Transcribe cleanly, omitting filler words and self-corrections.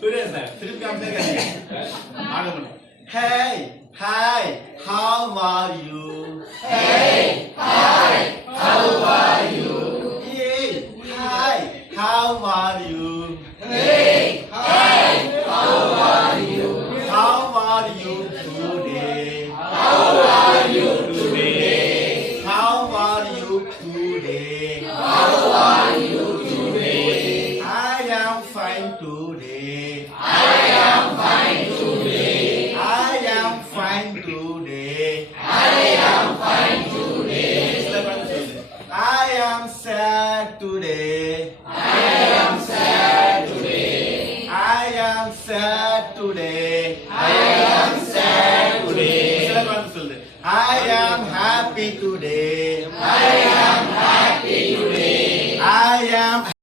Today sir, திருப்பி அப்படியே கேளுங்க. ஆகணும். Hey, hi, how are you? Hey, hi, how are you? Hey, hi, how are you? Hey, hi, how are you? How are you today? How are you today? How are you today? How are you today? I am fine today. I am fine today. I am fine today. I am fine today. I am sad today. I am sad today. I am sad today. I am sad today. I am